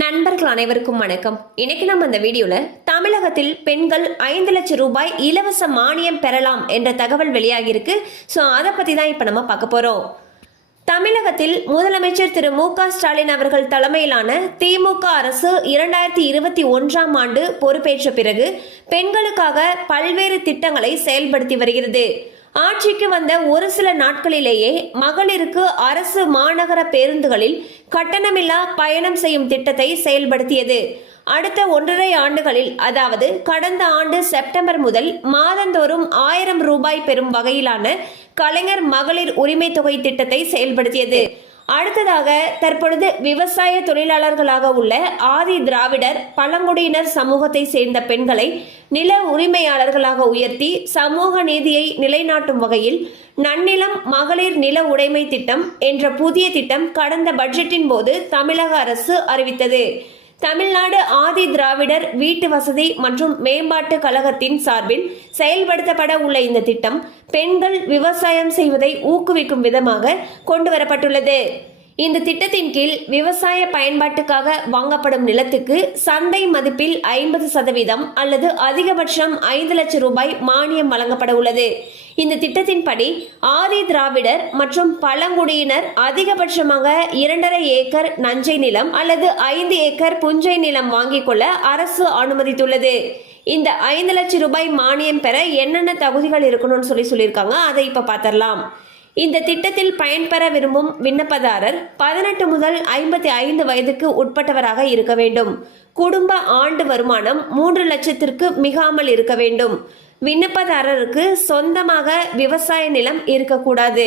நண்பர்கள் அனைவருக்கும் வணக்கம். இன்னைக்கு நம்ம இந்த வீடியோல தமிழகத்தில் பெண்கள் 5 லட்சம் ரூபாய் இலவச மானியம் பெறலாம் என்ற தகவல் வெளியாகி இருக்கு. ஸோ அதை பத்தி தான் இப்ப நம்ம பார்க்க போறோம். தமிழகத்தில் முதலமைச்சர் திரு மு.க. ஸ்டாலின் அவர்கள் தலைமையிலான திமுக அரசு 2021ஆம் ஆண்டு பொறுப்பேற்ற பிறகு பெண்களுக்காக பல்வேறு திட்டங்களை செயல்படுத்தி வருகிறது. ஆட்சிக்கு வந்த ஒரு சில நாட்களிலேயே மகளிருக்கு அரசு மாநகர பேருந்துகளில் கட்டணமில்லா பயணம் செய்யும் திட்டத்தை செயல்படுத்தியது. அடுத்த 1.5 ஆண்டுகளில், அதாவது கடந்த ஆண்டு செப்டம்பர் முதல் மாதந்தோறும் 1000 ரூபாய் பெறும் வகையிலான கலைஞர் மகளிர் உரிமை தொகை திட்டத்தை செயல்படுத்தியது. அடுத்ததாக தற்பொழுது விவசாய தொழிலாளர்களாக உள்ள ஆதி திராவிடர் பழங்குடியினர் சமூகத்தை சேர்ந்த பெண்களை நில உரிமையாளர்களாக உயர்த்தி சமூக நீதியை நிலைநாட்டும் வகையில் நன்னிலம் மகளிர் நில உடைமை திட்டம் என்ற புதிய திட்டம் கடந்த பட்ஜெட்டின் போது தமிழக அரசு அறிவித்தது. தமிழ்நாடு ஆதி திராவிடர் வீட்டு வசதி மற்றும் மேம்பாட்டு கழகத்தின் சார்பில் செயல்படுத்தப்பட உள்ள இந்த திட்டம் பெண்கள் விவசாயம் செய்வதை ஊக்குவிக்கும் விதமாக கொண்டு வரப்பட்டுள்ளது. இந்த திட்டத்தின் கீழ் விவசாய பயன்பாட்டுக்காக வாங்கப்படும் நிலத்துக்கு சந்தை மதிப்பில் 50% அல்லது அதிகபட்சம் 5 லட்சம் ரூபாய் மானியம் வழங்கப்பட உள்ளது. இந்த திட்டத்தின்படி ஆதி திராவிடர் மற்றும் பழங்குடியினர் அதிகபட்சமாக 2.5 ஏக்கர் நஞ்சை நிலம் அல்லது 5 ஏக்கர் புஞ்சை நிலம் வாங்கிக் கொள்ள அரசு அனுமதித்துள்ளது. இந்த 5 லட்சம் ரூபாய் மானியம் பெற என்னென்ன தகுதிகள் இருக்கணும்னு சொல்லியிருக்காங்க. அதை இப்ப பார்த்தரலாம். இந்த திட்டத்தில் பயன்பெற விரும்பும் விண்ணப்பதாரர் 18 முதல் 55 வயதுக்கு உட்பட்டவராக இருக்க வேண்டும். குடும்ப ஆண்டு வருமானம் 3 லட்சத்திற்கு மிகாமல் இருக்க வேண்டும். விண்ணப்பதாரருக்கு சொந்தமாக விவசாய நிலம் இருக்கக்கூடாது.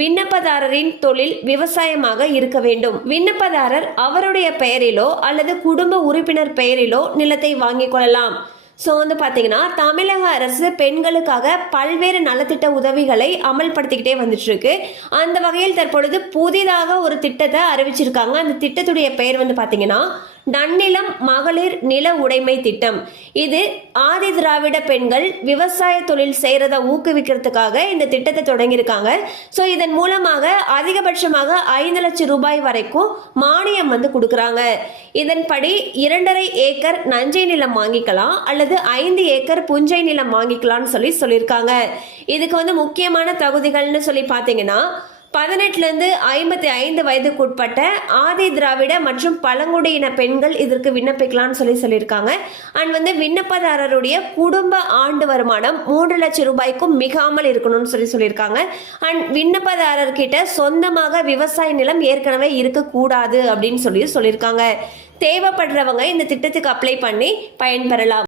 விண்ணப்பதாரரின் தொழில் விவசாயமாக இருக்க வேண்டும். விண்ணப்பதாரர் அவருடைய பெயரிலோ அல்லது குடும்ப உறுப்பினர் பெயரிலோ நிலத்தை வாங்கிக் கொள்ளலாம். ஸோ பார்த்தீங்கன்னா தமிழக அரசு பெண்களுக்காக பல்வேறு நலத்திட்ட உதவிகளை அமல்படுத்திக்கிட்டே வந்துட்டு இருக்கு. அந்த வகையில் தற்பொழுது புதிதாக ஒரு திட்டத்தை அறிவிச்சிருக்காங்க. அந்த திட்டத்துடைய பெயர் பார்த்தீங்கன்னா நன்னிலம் மகளிர் நில உடைமை திட்டம். இது ஆதி திராவிட பெண்கள் விவசாய தொழில் செய்யறதை ஊக்குவிக்கிறதுக்காக இந்த திட்டத்தை தொடங்கியிருக்காங்க. ஸோ இதன் மூலமாக அதிகபட்சமாக 5 லட்சம் ரூபாய் வரைக்கும் மானியம் கொடுக்குறாங்க. இதன்படி 2.5 ஏக்கர் நஞ்சை நிலம் வாங்கிக்கலாம் அல்லது 5 ஏக்கர் புஞ்சை நிலம் வாங்கிக்கலாம்னு சொல்லியிருக்காங்க. இதுக்கு முக்கியமான தகுதிகள்னு பார்த்தீங்கன்னா 18 55 வயதுக்கு உட்பட்ட ஆதி திராவிட மற்றும் பழங்குடியின பெண்கள் இதற்கு விண்ணப்பிக்கலாம்னு சொல்லியிருக்காங்க. அண்ட் விண்ணப்பதாரருடைய குடும்ப ஆண்டு வருமானம் 3 லட்சம் ரூபாய்க்கும் மிகாமல் இருக்கணும்னு சொல்லியிருக்காங்க. அண்ட் விண்ணப்பதாரர்கிட்ட சொந்தமாக விவசாய நிலம் ஏற்கனவே இருக்கக்கூடாது அப்படின்னு சொல்லியிருக்காங்க. தேவைப்படுறவங்க இந்த திட்டத்துக்கு அப்ளை பண்ணி பயன்பெறலாம்.